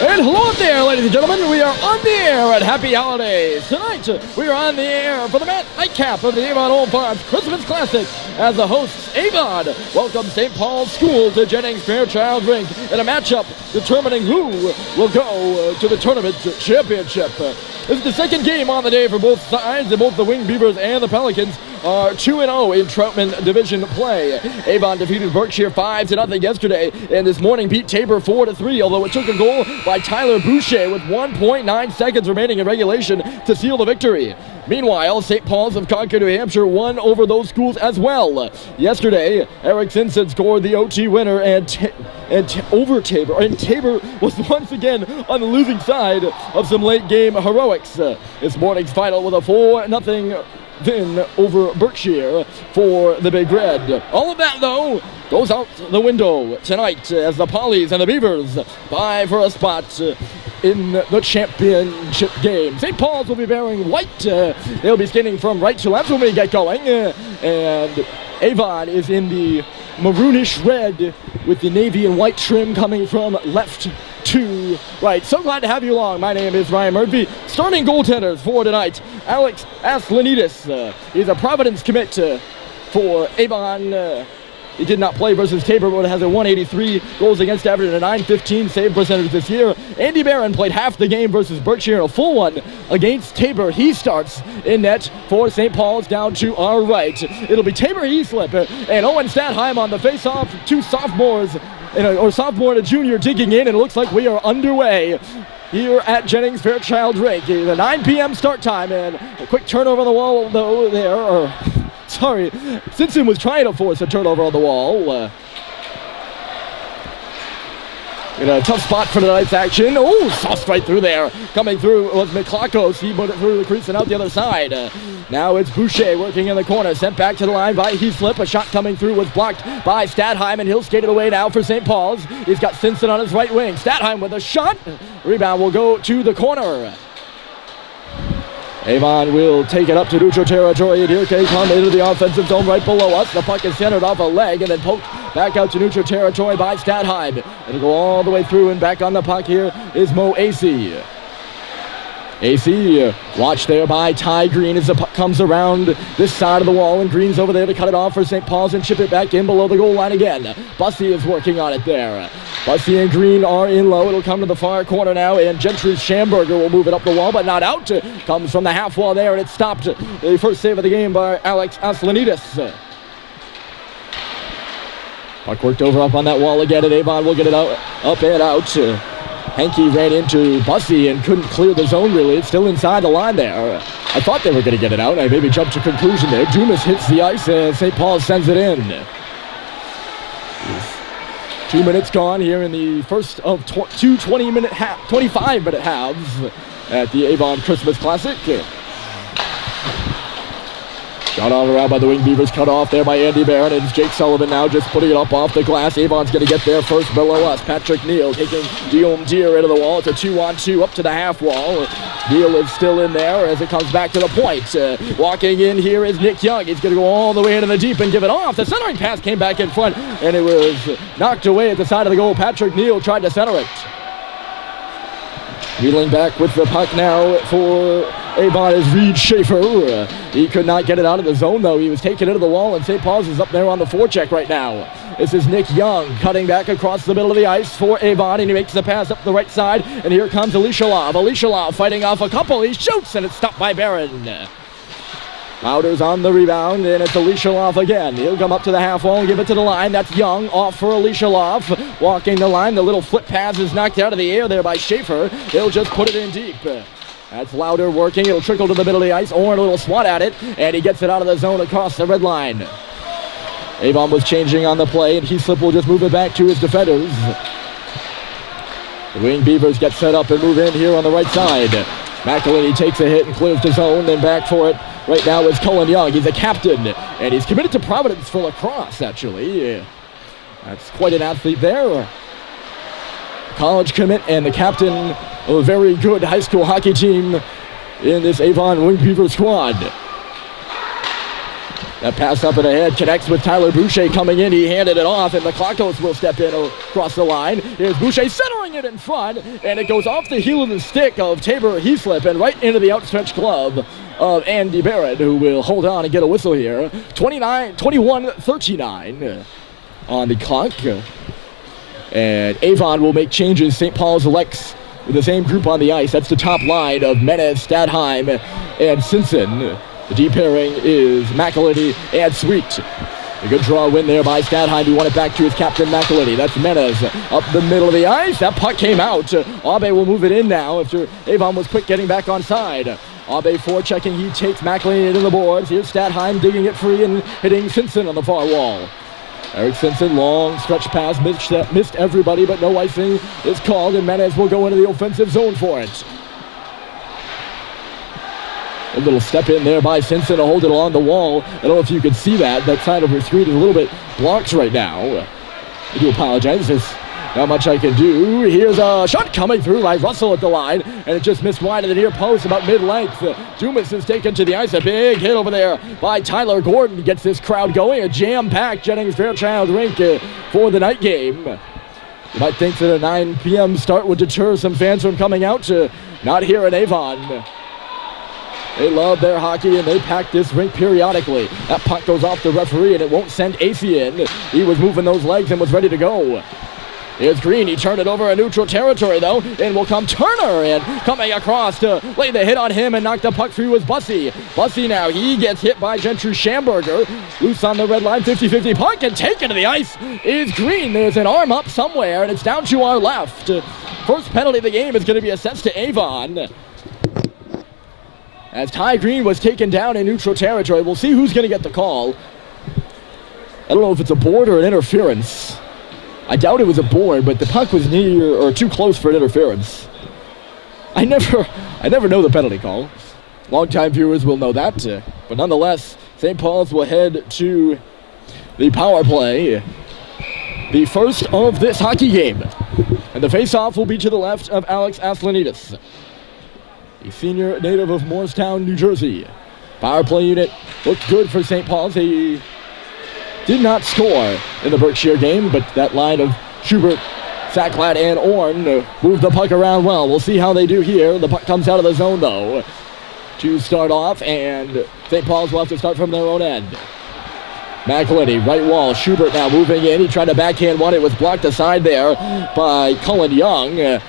And hello up there, ladies and gentlemen. We are on the air at Happy Holidays. Tonight, we are on the air for the nightcap of the Avon Old Farms Christmas Classic as the hosts, Avon, welcome St. Paul's School to Jennings-Fairchild Rink in a matchup determining who will go to the tournament championship. This is the second game on the day for both sides, and both the Wing Beavers and the Pelicans are 2-0 in Troutman Division play. Avon defeated Berkshire 5-0 yesterday, and this morning beat Tabor 4-3, although it took a goal by Tyler Boucher with 1.9 seconds remaining in regulation to seal the victory. Meanwhile, St. Paul's of Concord, New Hampshire won over those schools as well. Yesterday, Eric Simpson scored the OT winner over Tabor, and Tabor was once again on the losing side of some late game heroics. This morning's final with a 4-0 win over Berkshire for the Big Red. All of that, though, goes out the window tonight as the Pollies and the Beavers vie for a spot in the championship game. St. Paul's will be wearing white. They'll be skating from right to left when we get going. And Avon is in the maroonish red with the navy and white trim coming from left to right. So glad to have you along. My name is Ryan Murphy. Starting goaltenders for tonight, Alex Aslanidis. He's a Providence commit for Avon. He did not play versus Tabor, but has a 183 goals against average and a 915 save percentage this year. Andy Barron played half the game versus Berkshire and a full one against Tabor. He starts in net for St. Paul's down to our right. It'll be Tabor Heaslip and Owen Statheim on the face-off. Two sophomores, or sophomore and a junior digging in, and it looks like we are underway here at Jennings-Fairchild Rink. The 9 p.m. start time, and a quick turnover on the wall, though, there. Sorry, Simpson was trying to force a turnover on the wall. In a tough spot for tonight's action. Oh, sauced right through there. Coming through was McClockos. He put it through the crease and out the other side. Now it's Boucher working in the corner. Sent back to the line by Heaslip. A shot coming through was blocked by Statheim, and he'll skate it away now for St. Paul's. He's got Simpson on his right wing. Statheim with a shot. Rebound will go to the corner. Avon will take it up to neutral territory, and here they come into the offensive zone right below us. The puck is centered off a leg and then poked back out to neutral territory by Statheim. It'll go all the way through, and back on the puck here is Mo AC. AC watched there by Ty Green as the puck comes around this side of the wall, and Green's over there to cut it off for St. Paul's and chip it back in below the goal line again. Bussey is working on it there. Bussey and Green are in low. It'll come to the far corner now, and Gentry Schamberger will move it up the wall, but not out. Comes from the half wall there, and it's stopped. The first save of the game by Alex Aslanidis. Puck worked over up on that wall again, and Avon will get it out, up and out. Hankey ran into Bussey and couldn't clear the zone, really. It's still inside the line there. I thought they were going to get it out. I maybe jumped to conclusion there. Dumas hits the ice, and St. Paul sends it in. 2 minutes gone here in the first of two 25-minute halves at the Avon Christmas Classic. Shot all around by the Wing Beavers, cut off there by Andy Barron, and it's Jake Sullivan now just putting it up off the glass. Avon's going to get there first below us. Patrick Neal taking Guillaume Deere into the wall. It's a 2-on-2 up to the half wall. Neal is still in there as it comes back to the point. Walking in here is Nick Young. He's going to go all the way into the deep and give it off. The centering pass came back in front, and it was knocked away at the side of the goal. Patrick Neal tried to center it. Wheeling back with the puck now for Avon is Reed Schaefer. He could not get it out of the zone, though. He was taken into the wall, and St. Paul's is up there on the forecheck right now. This is Nick Young cutting back across the middle of the ice for Avon, and he makes the pass up the right side, and here comes Elishalov. Elishalov fighting off a couple. He shoots, and it's stopped by Barron. Powder's on the rebound, and it's Elishalov again. He'll come up to the half wall and give it to the line. That's Young off for Elishalov. Walking the line, the little flip pass is knocked out of the air there by Schaefer. He'll just put it in deep. That's Lauder working. It'll trickle to the middle of the ice. Orrin a little swat at it, and he gets it out of the zone across the red line. Avon was changing on the play, and Heaslip will just move it back to his defenders. The Wing Beavers get set up and move in here on the right side. McElhinney takes a hit and clears the zone, then back for it. Right now is Cullen Young. He's a captain, and he's committed to Providence for lacrosse, actually. That's quite an athlete there. College commit and the captain of a very good high school hockey team in this Avon Wing Beaver squad. That pass up and ahead connects with Tyler Boucher coming in. He handed it off, and McClockos will step in across the line. Here's Boucher centering putting it in front, and it goes off the heel of the stick of Tabor Heaslip and right into the outstretched glove of Andy Barrett, who will hold on and get a whistle here. 21-39 on the clock. And Avon will make changes. St. Paul's elects with the same group on the ice. That's the top line of Menes, Stadheim, and Simpson. The D pairing is McElhinney and Sweet. A good draw win there by Stadheim. He won it back to his captain, McElhinney. That's Menes up the middle of the ice. That puck came out. Abe will move it in now after Avon was quick getting back on side. Abe forechecking. He takes McElhinney to the boards. Here's Stadheim digging it free and hitting Simpson on the far wall. Eric Simpson, long stretch pass, missed everybody, but no icing is called, and Menes will go into the offensive zone for it. A little step in there by Simpson to hold it along the wall. I don't know if you can see that. That side of her screen is a little bit blocked right now. I do apologize. There's not much I can do. Here's a shot coming through by Russell at the line, and it just missed wide of the near post about mid-length. Dumas is taken to the ice. A big hit over there by Tyler Gordon gets this crowd going. A jam-packed Jennings-Fairchild rink for the night game. You might think that a 9 p.m. start would deter some fans from coming out. Not here in Avon. They love their hockey, and they pack this rink periodically. That puck goes off the referee, and it won't send AC in. He was moving those legs and was ready to go. Here's Green. He turned it over in neutral territory, though. In will come Turner, and coming across to lay the hit on him and knock the puck free was Bussey. Bussey now, he gets hit by Gentry Schamberger. Loose on the red line, 50-50 puck, and taken to the ice is Green. There's an arm up somewhere, and it's down to our left. First penalty of the game is going to be assessed to Avon. As Ty Green was taken down in neutral territory. We'll see who's going to get the call. I don't know if it's a board or an interference. I doubt it was a board, but the puck was near or too close for an interference. I never know the penalty call. Longtime viewers will know that. But nonetheless, St. Paul's will head to the power play. The first of this hockey game. And the face-off will be to the left of Alex Aslanidis, a senior native of Morristown, New Jersey. Power play unit looked good for St. Paul's. They did not score in the Berkshire game, but that line of Schubert, Sacklat, and Orn moved the puck around well. We'll see how they do here. The puck comes out of the zone, though, to start off, and St. Paul's will have to start from their own end. McElhinney, right wall. Schubert now moving in. He tried to backhand one. It was blocked aside there by Cullen Young.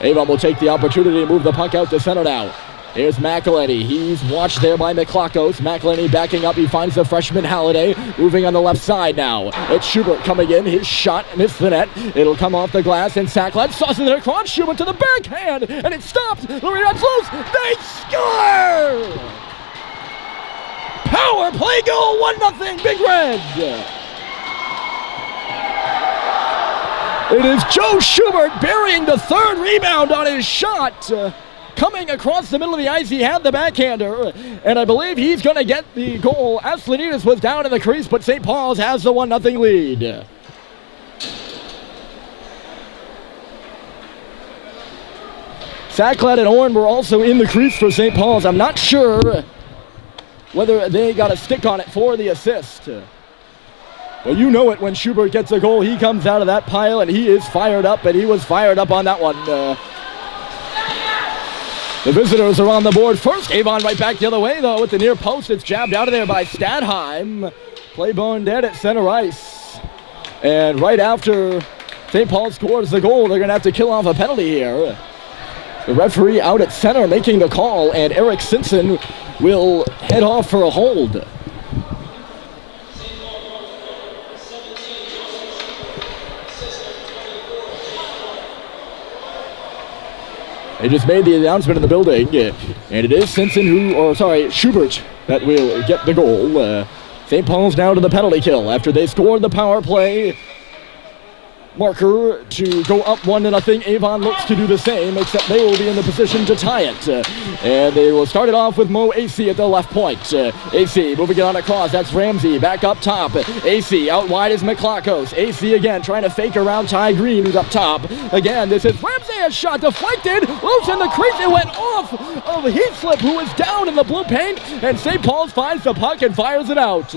Avon will take the opportunity to move the puck out to center now. Here's McElhinney. He's watched there by McClockos. McElhinney backing up. He finds the freshman Halliday. Moving on the left side now. It's Schubert coming in. His shot missed the net. It'll come off the glass, and Sacklat tosses it across. Schubert to the backhand, and it stopped. The rebound's loose. They score! Power play goal, 1-0, Big Red. It is Joe Schubert burying the third rebound on his shot. Coming across the middle of the ice, he had the backhander, and I believe he's going to get the goal. Aslanidis was down in the crease, but St. Paul's has the 1-0 lead. Sacklat and Orn were also in the crease for St. Paul's. I'm not sure whether they got a stick on it for the assist. Well, you know it when Schubert gets a goal. He comes out of that pile, and he is fired up, and he was fired up on that one. The visitors are on the board first. Avon right back the other way, though, at the near post. It's jabbed out of there by Stadheim. Play bone dead at center ice. And right after St. Paul scores the goal, they're going to have to kill off a penalty here. The referee out at center making the call, and Eric Simpson will head off for a hold. They just made the announcement in the building, and it is Schubert that will get the goal. St. Paul's now to the penalty kill after they scored the power play marker to go up 1-0. Avon looks to do the same, except they will be in the position to tie it. And they will start it off with Mo AC at the left point. AC moving it on across. That's Ramsey back up top. AC out wide is McClockos. AC again trying to fake around Ty Green, who's up top. Again, this is Ramsey. A shot deflected. Loose in the crease. It went off of Heaslip, who was down in the blue paint. And St. Paul's finds the puck and fires it out.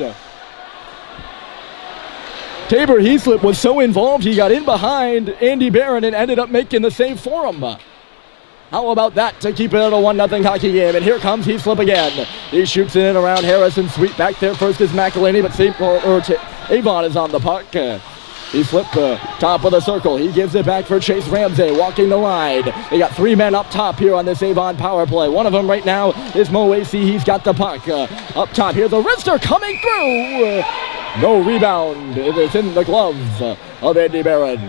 Tabor Heaslip was so involved, he got in behind Andy Barron and ended up making the save for him. How about that to keep it at a 1-0 hockey game? And here comes Heaslip again. He shoots it in around Harrison. Sweet back there first is McElhaney, but Avon is on the puck. Heaslip, top of the circle. He gives it back for Chase Ramsey, walking the line. They got 3 men up top here on this Avon power play. One of them right now is Mo AC. He's got the puck. Up top, here's the wrister coming through. No rebound. It's in the gloves of Andy Barron.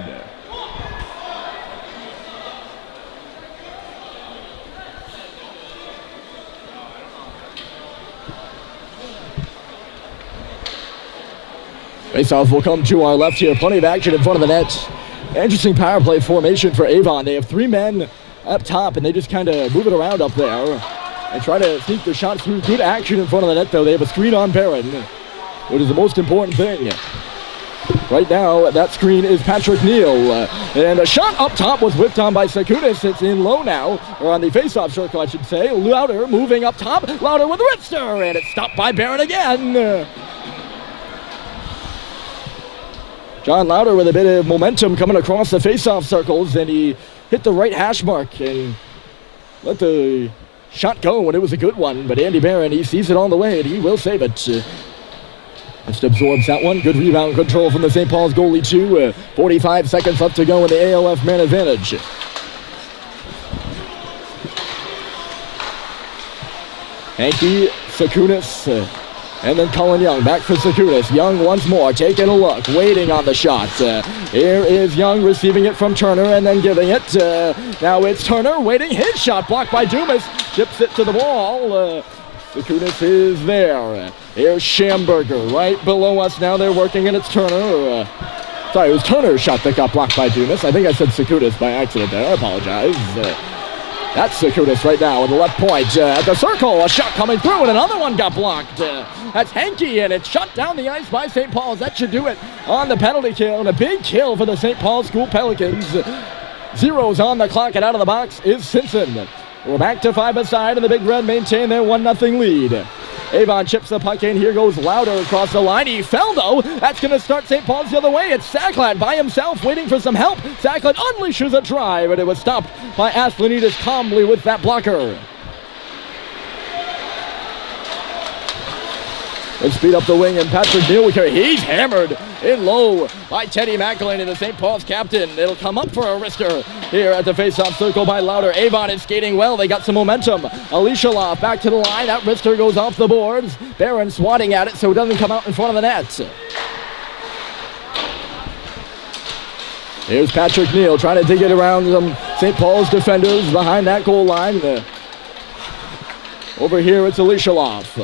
Faceoff will come to our left here. Plenty of action in front of the net. Interesting power play formation for Avon. They have 3 men up top, and they just kind of move it around up there and try to sneak the shots through. Good action in front of the net, though. They have a screen on Barron, which is the most important thing. Right now, that screen is Patrick Neal. And a shot up top was whipped on by Sakutis. It's in low now, or on the faceoff circle, I should say. Louder moving up top. Louder with the wrister, and it's stopped by Barron again. John Louder with a bit of momentum coming across the face-off circles, and he hit the right hash mark and let the shot go, and it was a good one. But Andy Barron, he sees it on the way, and he will save it. Just absorbs that one. Good rebound control from the St. Paul's goalie, too. 45 seconds left to go in the ALF man advantage. Hankey, Sakunis, and then Cullen Young back for Sakunis. Young once more taking a look, waiting on the shot. Here is Young receiving it from Turner and then giving it. Now it's Turner waiting his shot, blocked by Dumas. Chips it to the wall. Sakunis is there. Here's Schamberger right below us now. They're working and it's Turner. Sorry, it was Turner's shot that got blocked by Dumas. I think I said Sakunis by accident there. I apologize. That's Sakutis right now with the left point at the circle. A shot coming through and another one got blocked. That's Hankey, and it's shut down the ice by St. Paul's. That should do it on the penalty kill, and a big kill for the St. Paul School Pelicans. Zeros on the clock, and out of the box is Simpson. We're back to 5-a-side, and the Big Red maintain their 1-0 lead. Avon chips the puck in. Here goes Louder across the line. He fell, though. That's going to start St. Paul's the other way. It's Sacklad by himself waiting for some help. Sacklad unleashes a drive, and it was stopped by Aslanidis calmly with that blocker. Let's speed up the wing, and Patrick Neal, he's hammered in low by Teddy McElhaney, the St. Paul's captain. It'll come up for a wrister here at the face-off circle by Louder. Avon is skating well. They got some momentum. Alicia Loff back to the line. That wrister goes off the boards. Barron swatting at it so it doesn't come out in front of the net. Here's Patrick Neal trying to dig it around some St. Paul's defenders behind that goal line. Over here, it's Alicia Loff.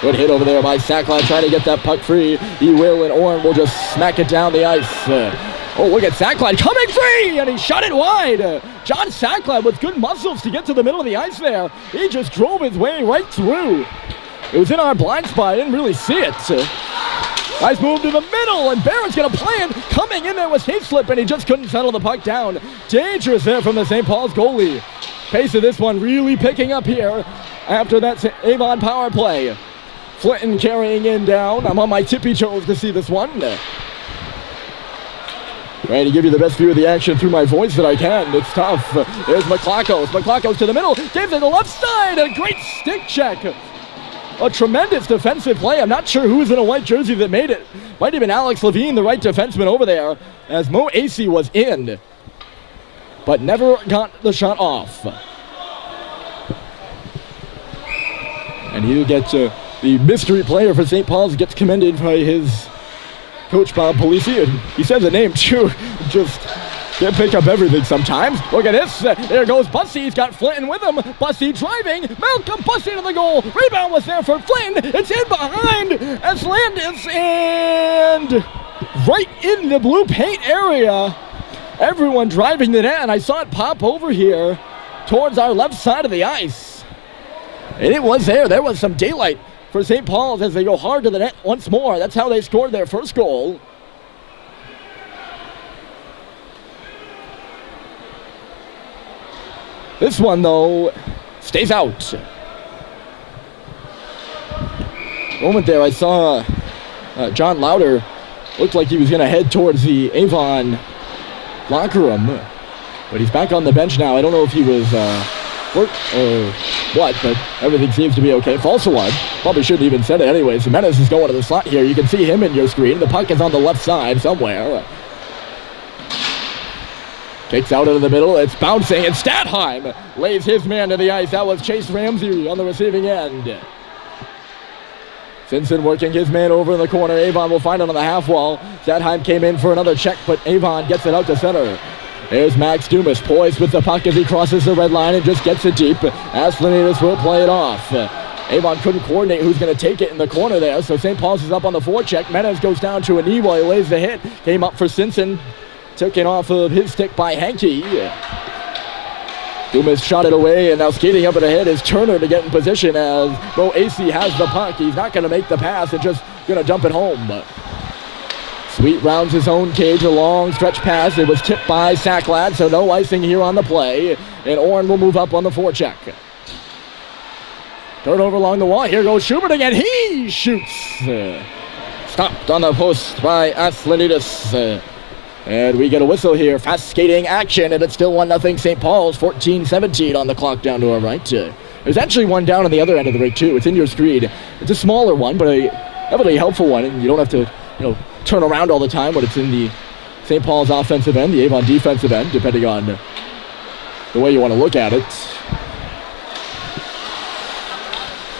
Good hit over there by Sacklad trying to get that puck free. He will, and Orrin will just smack it down the ice. Oh, look at Sacklad coming free, and he shot it wide. John Sacklad with good muscles to get to the middle of the ice there. He just drove his way right through. It was in our blind spot. I didn't really see it. Nice move to the middle, and Barron's going to play it. Coming in there was Heaslip, and he just couldn't settle the puck down. Dangerous there from the St. Paul's goalie. Pace of this one really picking up here after that Avon power play. Flinton carrying in down. I'm on my tippy toes to see this one. Trying to give you the best view of the action through my voice that I can. It's tough. There's McClacos. McClacos to the middle. Gives it the left side. A great stick check. A tremendous defensive play. I'm not sure who's in a white jersey that made it. Might have been Alex Levine, the right defenseman over there, as Mo AC was in, but never got the shot off. And he'll get the mystery player for St. Paul's gets commended by his coach, Bob Polisi. And he says the name, too. Just can't pick up everything sometimes. Look at this. There goes Bussey. He's got Flinton with him. Bussey driving. Malcolm Bussey to the goal. Rebound was there for Flynn. It's in behind Aslandis. And right in the blue paint area. Everyone driving the net. And I saw it pop over here towards our left side of the ice. And it was there. There was some daylight for St. Paul's as they go hard to the net once more. That's how they scored their first goal. This one, though, stays out. Moment there, I saw John Lauder looked like he was going to head towards the Avon locker room. But he's back on the bench now. I don't know if he was hurt or what, but everything seems to be okay. False alarm. Probably shouldn't even said it anyways. Jimenez is going to the slot here. You can see him in your screen. The puck is on the left side somewhere. Takes out into the middle. It's bouncing, and Statheim lays his man to the ice. That was Chase Ramsey on the receiving end. Simpson working his man over in the corner. Avon will find it on the half wall. Statheim came in for another check, but Avon gets it out to center. There's Max Dumas poised with the puck as he crosses the red line and just gets it deep. Aslanides will play it off. Avon couldn't coordinate who's going to take it in the corner there, so St. Paul's is up on the forecheck. Menez goes down to a knee while he lays the hit. Came up for Simpson. Took it off of his stick by Henke. Dumas shot it away, and now skating up ahead is Turner to get in position as Mo AC has the puck. He's not going to make the pass and just going to dump it home. Sweet rounds his own cage, a long stretch pass. It was tipped by Sacklad, so no icing here on the play. And Orrin will move up on the forecheck. Turnover along the wall. Here goes Schubert again. He shoots. Stopped on the post by Aslanides. And we get a whistle here. Fast skating action, and it's still 1-0 St. Paul's. 14-17 on the clock down to our right. There's actually one down on the other end of the rink, too. It's in your screen. It's a smaller one, but a heavily helpful one, and you don't have to, turn around all the time when it's in the St. Paul's offensive end, the Avon defensive end, depending on the way you want to look at it.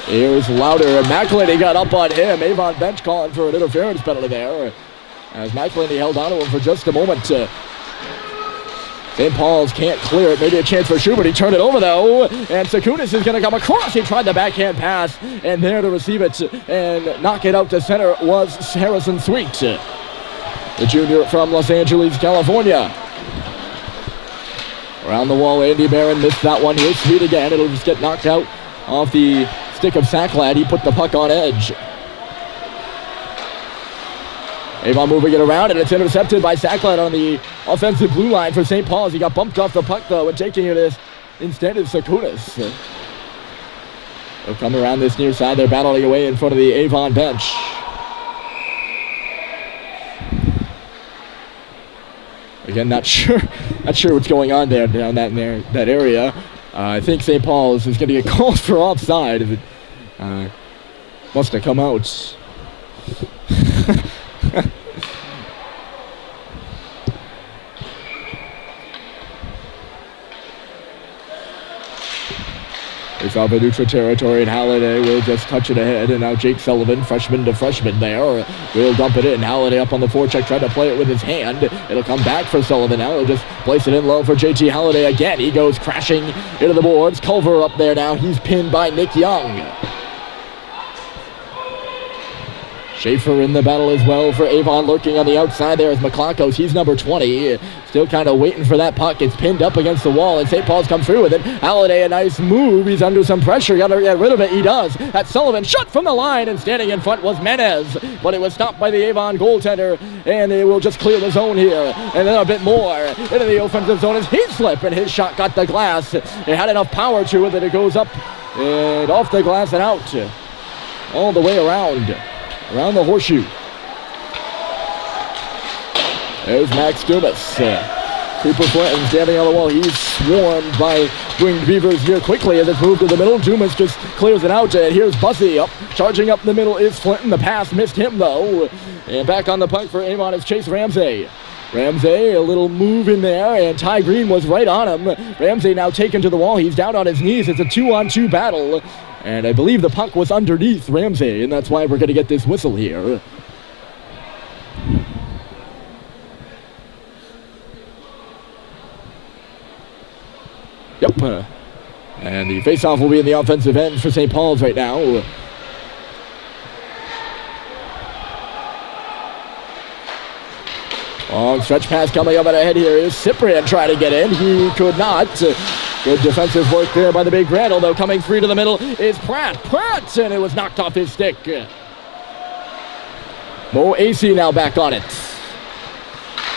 Here's Lauder, and McElhinney got up on him. Avon bench calling for an interference penalty there, as McElhinney held on to him for just a moment. St. Paul's can't clear it. Maybe a chance for Schubert. He turned it over, though, and Sakunis is going to come across. He tried the backhand pass, and there to receive it and knock it out to center was Harrison Sweet, the junior from Los Angeles, California. Around the wall, Andy Barron missed that one. Here's Sweet again. It'll just get knocked out off the stick of Sacklad. He put the puck on edge. Avon moving it around, and it's intercepted by Sacklad on the offensive blue line for St. Paul's. He got bumped off the puck, though, and taking it instead is Sakunis. They'll come around this near side. They're battling away in front of the Avon bench. Again, not sure what's going on there down that area. I think St. Paul's is going to get called for offside. If it must have come out. It's off of neutral territory, and Halliday will just touch it ahead, and now Jake Sullivan, freshman to freshman there, will dump it in. Halliday up on the forecheck, trying to play it with his hand. It'll come back for Sullivan now. He'll just place it in low for JT Halliday again. He goes crashing into the boards. Culver up there now. He's pinned by Nick Young. Schaefer in the battle as well for Avon, lurking on the outside there is McClockos. He's number 20. Still kind of waiting for that puck. It's pinned up against the wall, and St. Paul's come through with it. Halliday, a nice move. He's under some pressure. Got to get rid of it. He does. That's Sullivan. Shot from the line, and standing in front was Menez. But it was stopped by the Avon goaltender, and they will just clear the zone here. And then a bit more into the offensive zone is Heathslip, and his shot got the glass. It had enough power to it that it goes up and off the glass and out. All the way around the horseshoe. There's Max Dumas. Cooper Flinton standing on the wall. He's swarmed by winged Beavers here quickly as it's moved to the middle. Dumas just clears it out, and here's Bussey up. Charging up the middle is Flinton. The pass missed him, though. And back on the puck for Avon is Chase Ramsey. Ramsey, a little move in there, and Ty Green was right on him. Ramsey now taken to the wall. He's down on his knees. It's a 2-on-2 battle. And I believe the puck was underneath Ramsey, and that's why we're going to get this whistle here. Yep. And the faceoff will be in the offensive end for St. Paul's right now. Long stretch pass coming up ahead here is Cyprian trying to get in. He could not. Good defensive work there by the big Randall, though. Coming free to the middle is Pratt, and it was knocked off his stick. Mo AC now back on it.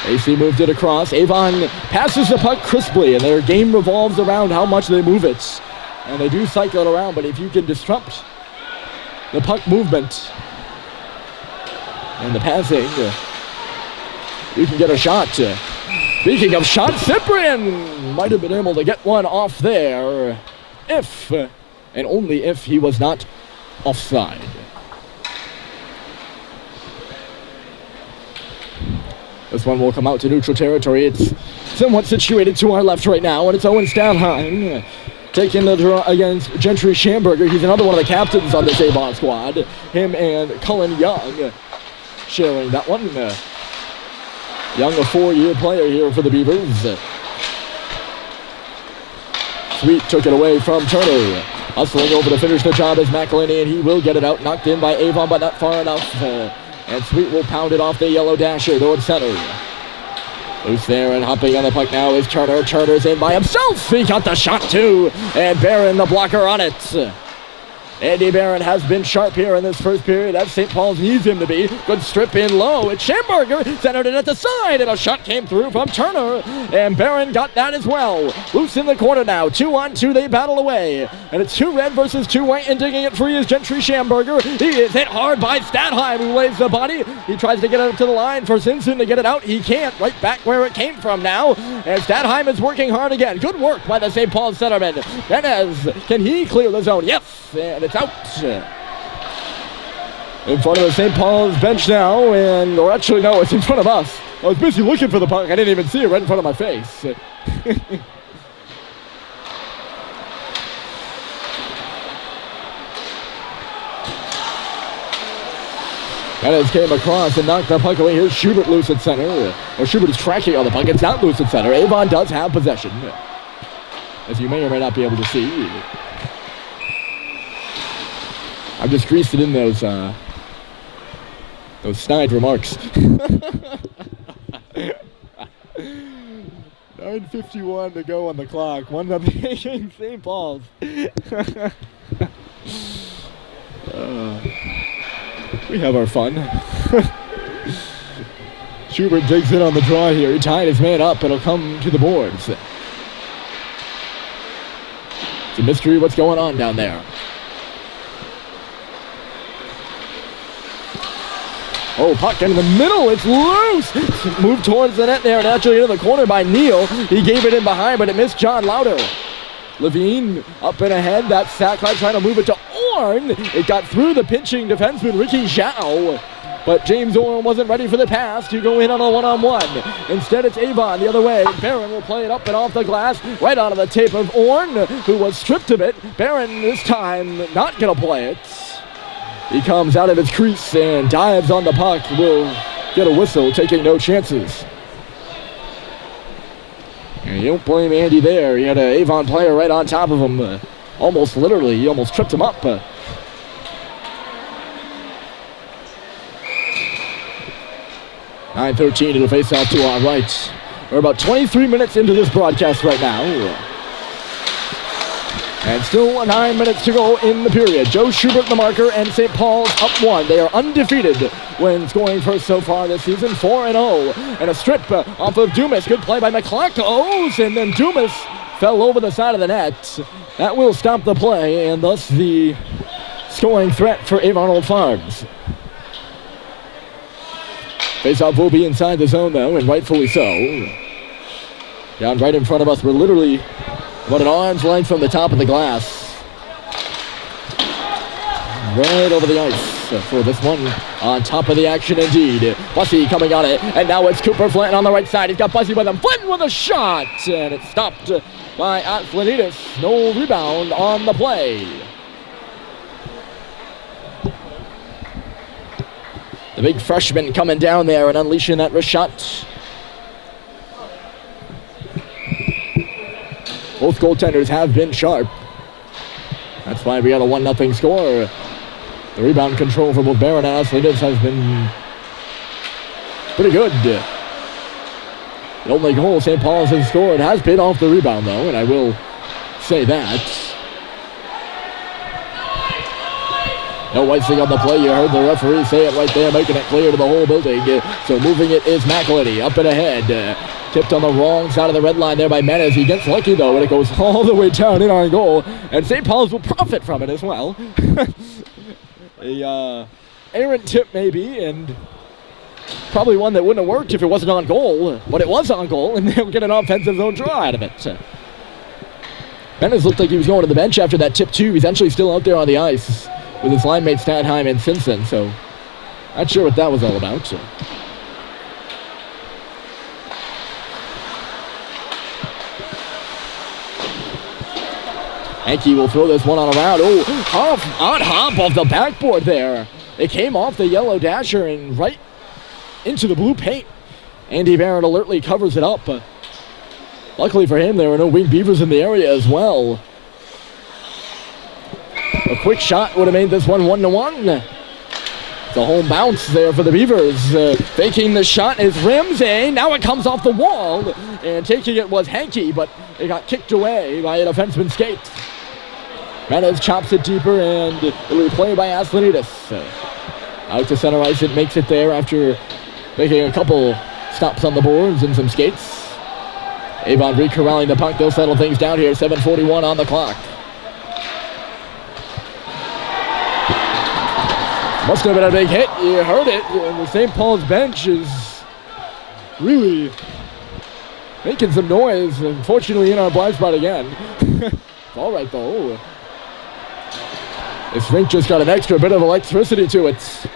AC moved it across. Avon passes the puck crisply, and their game revolves around how much they move it. And they do cycle it around, but if you can disrupt the puck movement, And the passing, you can get a shot. Speaking of shots, Cyprian might have been able to get one off there if, and only if, he was not offside. This one will come out to neutral territory. It's somewhat situated to our left right now, and it's Owen Stadheim taking the draw against Gentry Schamberger. He's another one of the captains on this Avon squad. Him and Cullen Young sharing that one. Young, a 4-year player here for the Beavers. Sweet took it away from Turner. Hustling over to finish the job is McElhinney, and he will get it out. Knocked in by Avon, but not far enough. And Sweet will pound it off the yellow dasher towards center. Loose there and hopping on the puck now is Turner. Turner's in by himself. He got the shot too. And Barron, the blocker on it. Andy Barron has been sharp here in this first period, as St. Paul's needs him to be. Good strip in low. It's Schamberger, centered it at the side, and a shot came through from Turner, and Barron got that as well. Loose in the corner now. 2-on-2, they battle away. And it's 2 red versus 2 white, and digging it free is Gentry Schamberger. He is hit hard by Stadheim, who lays the body. He tries to get it up to the line for Simpson to get it out. He can't. Right back where it came from now. And Stadheim is working hard again. Good work by the St. Paul centerman. Menez, can he clear the zone? Yes, and it's out. In front of the St. Paul's bench now, and, or actually no, it's in front of us. I was busy looking for the puck. I didn't even see it right in front of my face. Menez came across and knocked the puck away. Here's Schubert loose at center. Or Schubert is tracking on the puck. It's not loose at center. Avon does have possession, as you may or may not be able to see. I'm just greasing in those snide remarks. 9:51 to go on the clock. 1-0 St. Paul's. We have our fun. Schubert digs in on the draw here. He tied his man up. It'll come to the boards. It's a mystery what's going on down there. Oh, puck in the middle, it's loose! Moved towards the net there, and actually into the corner by Neal. He gave it in behind, but it missed John Lauder. Levine up and ahead, that Sackline trying to move it to Orn. It got through the pinching defenseman, Ricky Zhao. But James Orn wasn't ready for the pass to go in on a one-on-one. Instead, it's Avon the other way. Barron will play it up and off the glass, right onto the tape of Orn, who was stripped of it. Barron this time not gonna play it. He comes out of his crease and dives on the puck. Will get a whistle, taking no chances. And you don't blame Andy there. He had an Avon player right on top of him. Almost literally, he almost tripped him up. 9:13 to the face-off to our right. We're about 23 minutes into this broadcast right now. And still 9 minutes to go in the period. Joe Schubert, the marker, and St. Paul's up 1. They are undefeated when scoring first so far this season, 4-0. And a strip off of Dumas. Good play by McClark. And then Dumas fell over the side of the net. That will stop the play, and thus the scoring threat for Avon Old Farms. Faceoff will be inside the zone, though, and rightfully so. Down right in front of us, we're literally about an arm's length from the top of the glass. Right over the ice for this one. On top of the action indeed. Bussey coming on it, and now it's Cooper Flinton on the right side. He's got Bussey with him. Flinton with a shot, and it's stopped by Athletides. No rebound on the play. The big freshman coming down there and unleashing that wrist shot. Both goaltenders have been sharp. That's why we got a 1-0 score. The rebound control for both Barron and Athletides has been pretty good. The only goal St. Paul's has scored has been off the rebound, though, and I will say that. No icing on the play. You heard the referee say it right there, making it clear to the whole building. So moving it is McElhinney up and ahead. Tipped on the wrong side of the red line there by Menez. He gets lucky, though, and it goes all the way down in our goal. And St. Paul's will profit from it as well. A errant tip, maybe, and Probably one that wouldn't have worked if it wasn't on goal, but it was on goal, and they'll get an offensive zone draw out of it. Menace looked like he was going to the bench after that tip, too. He's actually still out there on the ice with his line mates Stadheim and Simpson, so not sure what that was all about. Henke will throw this one on around. Oh, hop off the backboard there. It came off the yellow dasher and right into the blue paint. Andy Barrett alertly covers it up. Luckily for him, there were no winged Beavers in the area as well. A quick shot would have made this one 1-1. It's a home bounce there for the Beavers. Faking the shot is Ramsey. Now it comes off the wall. And taking it was Henke, but it got kicked away by a defenseman's skate. Menace chops it deeper, and it'll be played by Aslanidis. Out to center ice, it makes it there after making a couple stops on the boards and some skates. Avon re-corralling the puck. They'll settle things down here. 7:41 on the clock. Must have been a big hit. You heard it. And the St. Paul's bench is really making some noise. Unfortunately, in our blind spot again. It's all right, though. This rink just got an extra bit of electricity to it.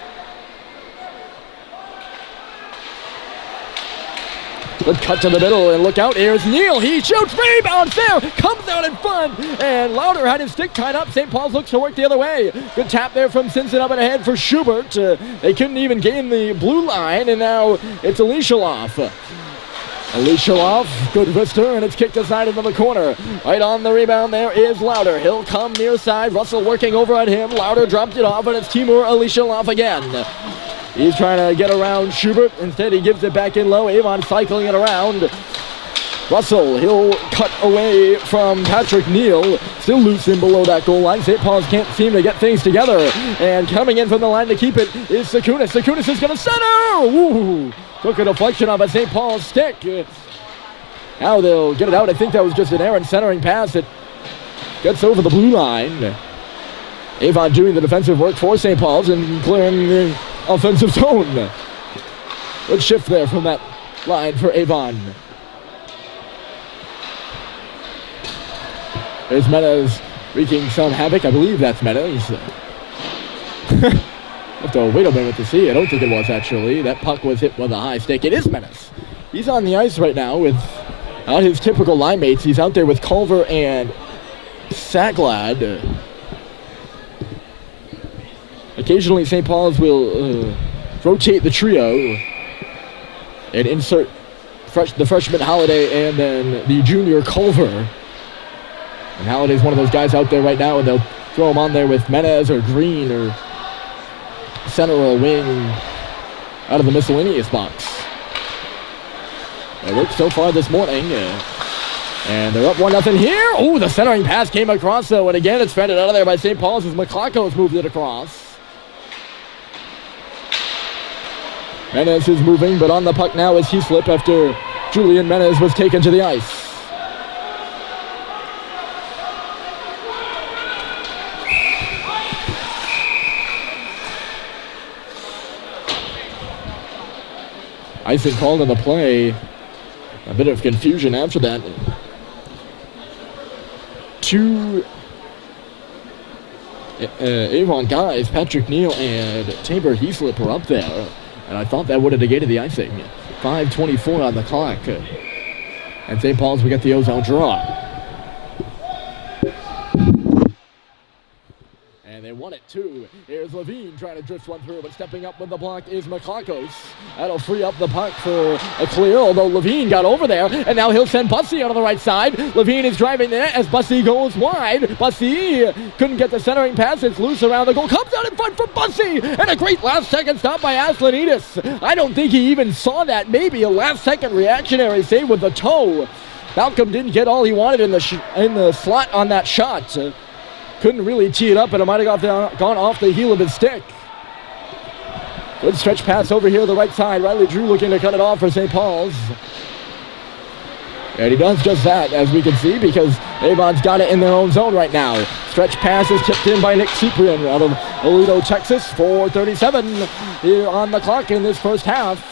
Good cut to the middle, and look out, here's Neal. He shoots, rebounds there, comes out in front, and Lauder had his stick tied up. St. Paul's looks to work the other way. Good tap there from Simpson up and ahead for Schubert. They couldn't even gain the blue line, and now it's Alishalov. Alishalov, good wrister, and it's kicked aside into the corner. Right on the rebound there is Lauder. He'll come near side. Russell working over on him. Lauder dropped it off, and it's Timur Alishalov again. He's trying to get around Schubert. Instead, he gives it back in low. Avon cycling it around. Russell, he'll cut away from Patrick Neal. Still loose in below that goal line. St. Paul's can't seem to get things together. And coming in from the line to keep it is Sakunis. Sakunis is going to center! Ooh, took a deflection off a St. Paul's stick. Now they'll get it out. I think that was just an errant centering pass that gets over the blue line. Avon doing the defensive work for St. Paul's and clearing the offensive zone. Good shift there from that line for Avon. There's Meadows wreaking some havoc. I believe that's Meadows. Have to wait a minute to see. I don't think it was, actually. That puck was hit with a high stick. It is Meadows. He's on the ice right now with not his typical line mates. He's out there with Culver and Saglad. Occasionally, St. Paul's will rotate the trio and insert the freshman Holiday and then the junior Culver. And Halliday's one of those guys out there right now, and they'll throw him on there with Menez or Green or center or wing out of the miscellaneous box. It worked so far this morning. And they're up 1-0 here. Oh, the centering pass came across, though, and again it's fended out of there by St. Paul's as McClacos moved it across. Menez is moving, but on the puck now is Heaslip after Julian Menez was taken to the ice. Icing called in the play. A bit of confusion after that. Two Avon guys, Patrick Neal and Tabor Heaslip, were up there. And I thought that would have negated the icing. 5:24 on the clock. And St. Paul's will get the ozone draw. And they won it too. Here's Levine trying to drift one through, but stepping up with the block is McClacos. That'll free up the puck for a clear, although Levine got over there, and now he'll send Bussey out on the right side. Levine is driving there as Bussey goes wide. Bussey couldn't get the centering pass. It's loose around the goal. Comes out in front for Bussey, and a great last-second stop by Aslanidis. I don't think he even saw that. Maybe a last-second reactionary save with the toe. Malcolm didn't get all he wanted in the slot on that shot. Couldn't really tee it up, and it might have gone off the heel of his stick. Good stretch pass over here to the right side. Riley Drew looking to cut it off for St. Paul's. And he does just that, as we can see, because Avon's got it in their own zone right now. Stretch pass is tipped in by Nick Cyprian out of Aledo, Texas. 4:37 here on the clock in this first half.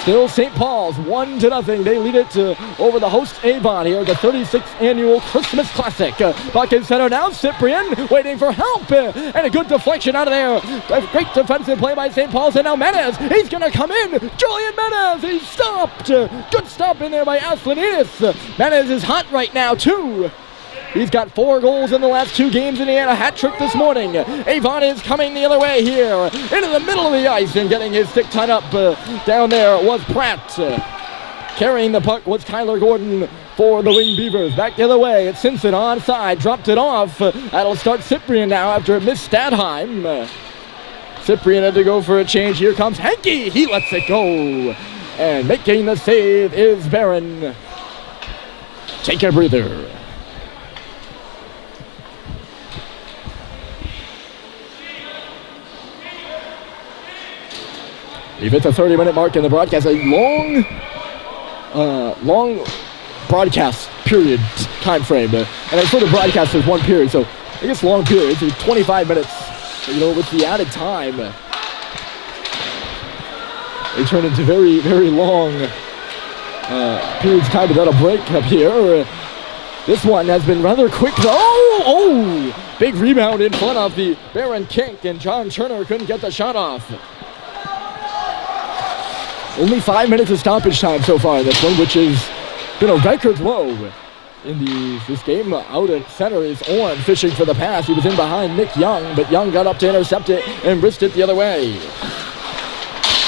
Still St. Paul's 1-0. They lead it over the host Avon here, the 36th annual Christmas Classic. Puck in center now. Cyprian waiting for help, and a good deflection out of there. A great defensive play by St. Paul's, and now Menez. He's going to come in. Julian Menez. He's stopped. Good stop in there by Aslanidis. Menez is hot right now, too. He's got 4 goals in the last 2 games, and he had a hat trick this morning. Avon is coming the other way here, into the middle of the ice, and getting his stick tied up down there was Pratt. Carrying the puck was Tyler Gordon for the Wing Beavers. Back the other way, it's Simpson onside, dropped it off. That'll start Cyprian now after a missed Stadheim. Cyprian had to go for a change. Here comes Henke. He lets it go. And making the save is Barron. Take a breather. We've hit the 30-minute mark in the broadcast. A long broadcast period time frame. And I sort of broadcast as one period, so I guess long periods, 25 minutes, with the added time. They turn into very, very long periods of time without a break up here. This one has been rather quick though. Oh! Big rebound in front of the Baron Kink, and John Turner couldn't get the shot off. Only 5 minutes of stoppage time so far in this one, which has been a record low in this game. Out at center is Orn fishing for the pass. He was in behind Nick Young, but Young got up to intercept it and wristed it the other way.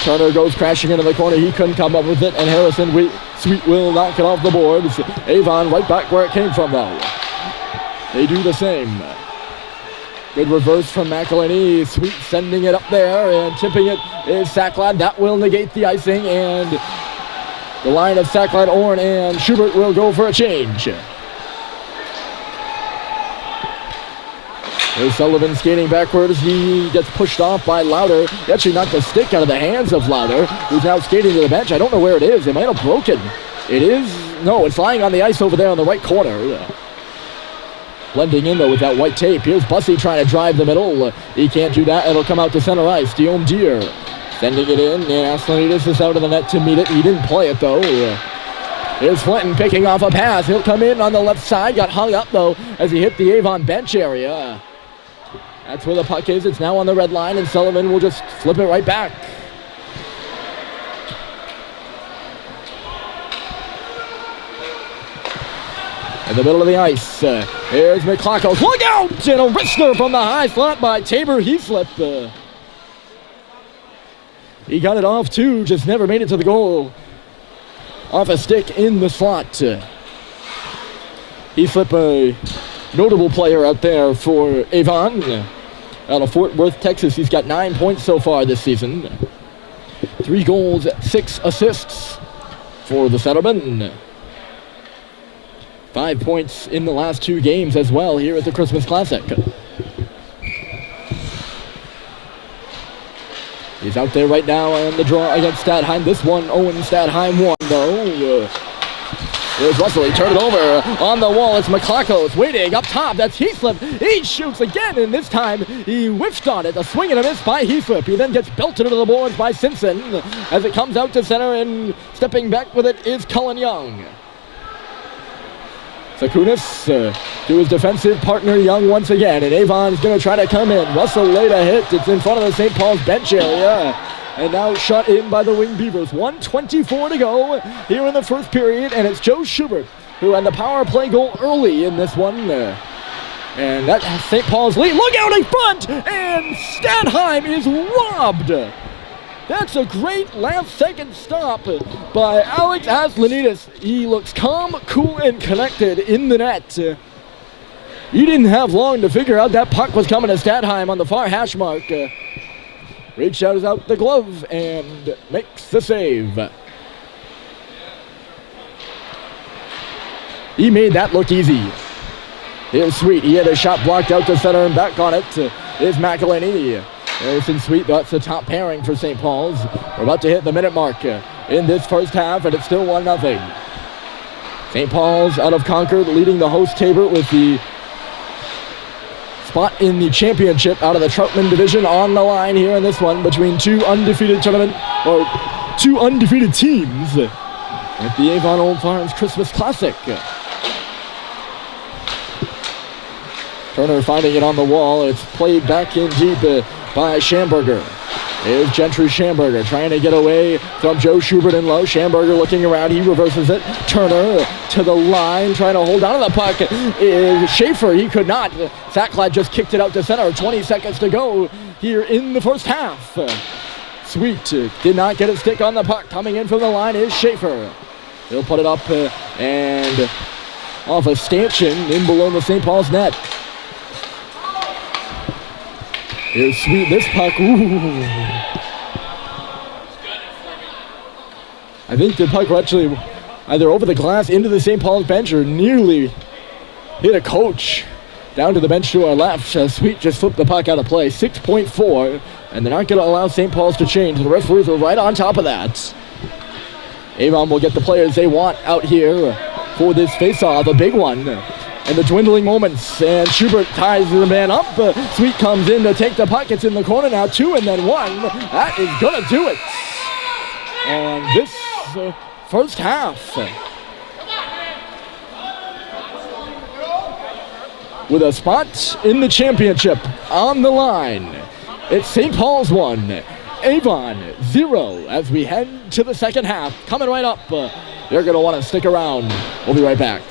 Turner goes crashing into the corner. He couldn't come up with it, and Harrison Sweet will knock it off the boards. Avon right back where it came from, though. They do the same. Good reverse from McElhinney. Sweet sending it up there, and tipping it is Sacklad. That will negate the icing, and the line of Sacklad, Orn, and Schubert will go for a change. There's Sullivan skating backwards. He gets pushed off by Lauder. He actually knocked the stick out of the hands of Lauder, who's now skating to the bench. I don't know where it is. It might have broken. It is? No, it's lying on the ice over there on the right corner. Blending in, though, with that white tape. Here's Bussey trying to drive the middle. He can't do that. It'll come out to center ice. Guillaume Deere sending it in. And Aslanidis is out of the net to meet it. He didn't play it, though. Here's Flinton picking off a pass. He'll come in on the left side. Got hung up, though, as he hit the Avon bench area. That's where the puck is. It's now on the red line, and Sullivan will just flip it right back. In the middle of the ice, here's McClockles. Look out! And a wrister from the high slot by Tabor Heaslip. He got it off, too, just never made it to the goal. Off a stick in the slot. Heaslip, a notable player out there for Avon. Out of Fort Worth, Texas, he's got 9 points so far this season. 3 goals, 6 assists for the centerman. 5 points in the last 2 games as well here at the Christmas Classic. He's out there right now on the draw against Stadheim. This one, Owen Stadheim won, though. There's Russell. He turned it over on the wall. It's McClockos waiting up top. That's Heaslip. He shoots again, and this time he whiffed on it. A swing and a miss by Heaslip. He then gets belted into the boards by Simpson as it comes out to center, and stepping back with it is Cullen Young. Sakunis to his defensive partner Young once again, and Avon's going to try to come in. Russell laid a hit. It's in front of the St. Paul's bench area, and now shot in by the Wing Beavers. 1:24 to go here in the first period, and it's Joe Schubert who had the power play goal early in this one. And that's St. Paul's lead. Look out in front, and Stadheim is robbed. That's a great last-second stop by Alex Aslanidis. He looks calm, cool, and connected in the net. He didn't have long to figure out that puck was coming to Stadheim on the far hash mark. Reached out the glove and makes the save. He made that look easy. Here's Sweet. He had a shot blocked out to center, and back on it is McElhinney. Harrison Sweet, that's the top pairing for St. Paul's. We're about to hit the minute mark in this first half, and it's still 1-0. St. Paul's out of Concord leading the host Tabor with the spot in the championship out of the Troutman division on the line here in this one between two undefeated teams at the Avon Old Farms Christmas Classic. Turner finding it on the wall. It's played back in deep by Schamberger. Here's Gentry Schamberger trying to get away from Joe Schubert in low. Schamberger looking around. He reverses it. Turner to the line trying to hold on to the puck. Is Schaefer. He could not. Sacklad just kicked it out to center. 20 seconds to go here in the first half. Sweet did not get a stick on the puck. Coming in from the line is Schaefer. He'll put it up and off a stanchion in below the St. Paul's net. Here's Sweet, this puck, ooh. I think the puck actually either over the glass into the St. Paul's bench or nearly hit a coach down to the bench to our left. Sweet just flipped the puck out of play, 6.4, and they're not going to allow St. Paul's to change. The referees are right on top of that. Avon will get the players they want out here for this face-off, a big one. And the dwindling moments, and Schubert ties the man up. Sweet comes in to take the puck. It's in the corner now, 2 and then 1. That is going to do it on this first half. With a spot in the championship on the line, it's St. Paul's 1, Avon 0 as we head to the second half. Coming right up. You're going to want to stick around. We'll be right back.